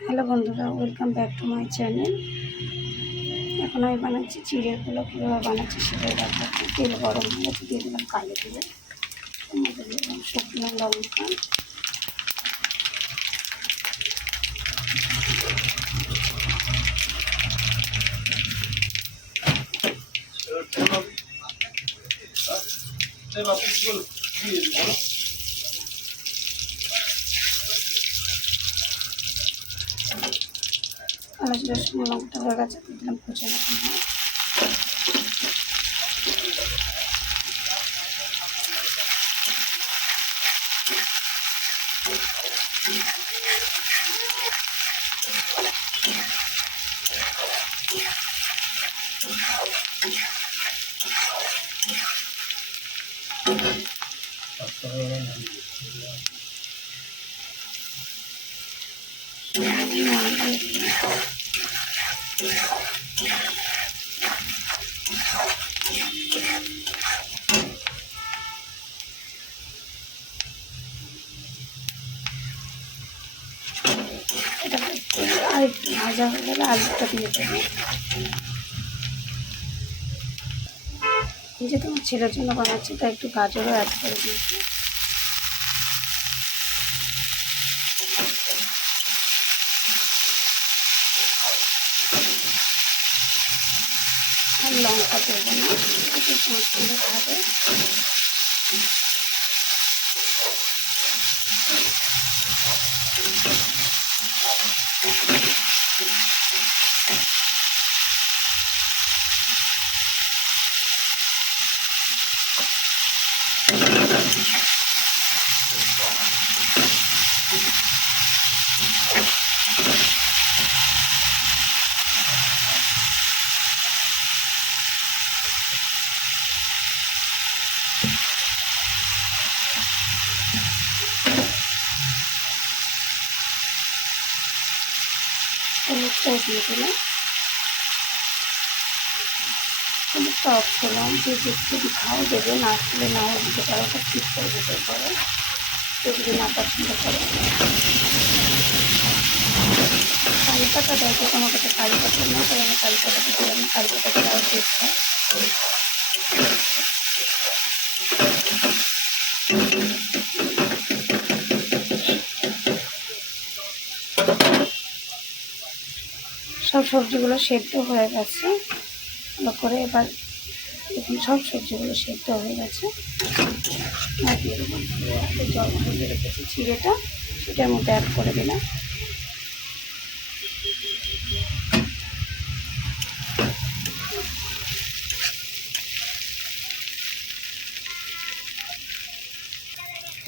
Hello বন্ধুরা, welcome back to my channel. এখন আমি বানাচ্ছি চিড়ের পোলাও। কীভাবে বানাচ্ছি সেটাই দেখাচ্ছি। তেল গরম হয়ে গেছে, দিয়ে দিলাম কালো জিরে, মধ্যে দিলাম শুকনো লঙ্কা, কালো জিরে শুকনো লঙ্কাটা হয়ে গেছে, দিয়ে দিলাম কুচানো পেঁয়াজ, এটা আর একটু ভাজা হয়ে গেলে আলুটা দিয়ে দেবো। যেহেতু আমার ছেলের জন্য বানাচ্ছি তাই একটু গাজরও অ্যাড করে দিয়েছি। আর লঙ্কা দেবো না, একটু সুন্দরভাবে হলুদটাও দিয়ে দিলাম। হলুদটা অফ করলাম, যে যদি খাও দেবে, না খেলে নাও দিতে পারো, ওটা ঠিক করে দিতে পারো যদি না পছন্দ করো। কারি পাতা দেয় তো, আমার কাছে কারি পাতা নেই, তাই আমি কারি পাতা দিলাম না। কারি পাতা দেওয়ার টেস্ট হয়। সব সবজিগুলো সেদ্ধ হয়ে গেছে ভালো করে। এবার দেখুন সব সবজিগুলো সেদ্ধ হয়ে গেছে। জল ভরে রেখেছি চিড়েটা, সেটার মধ্যে অ্যাড করে দিলাম।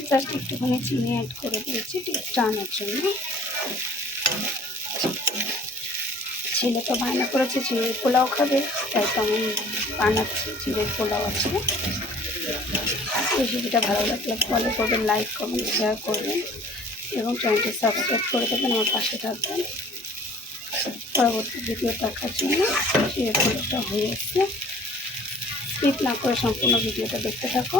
জাস্ট একটুখানি চিনি অ্যাড করে দিয়েছি টেস্টটা আনার জন্য। ছেলে তো বায়না করেছে চিড়ের পোলাও খাবে, তাই তো আমি বানাচ্ছি চিড়ের পোলাও আছে। রেসিপিটা ভালো লাগলে ফলো করবেন, লাইক করবেন, শেয়ার করবেন এবং চ্যানেলটি সাবস্ক্রাইব করে দেবেন, আমার পাশে থাকবেন পরবর্তী ভিডিও দেখার জন্য। চিড়ের পোলাওটা হয়ে এসছে, স্কিপ না করে সম্পূর্ণ ভিডিওটা দেখতে থাকো।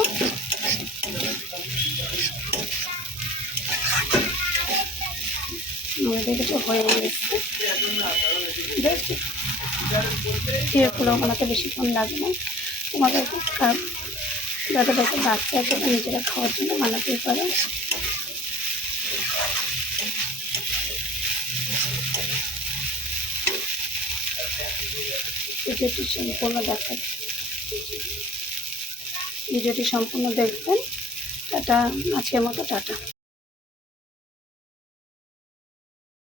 দেখেছো হয়ে এসছে। চিড়ের পোলাও বানাতে বেশিক্ষণ লাগে না। তোমাদেরকে যাদের বাড়িতে বাচ্চা আছে নিজেরা খাওয়ার জন্য বানাতেই পারে। ভিডিওটি সম্পূর্ণ দেখবেন। টাটা, আজকের মতো টাটা।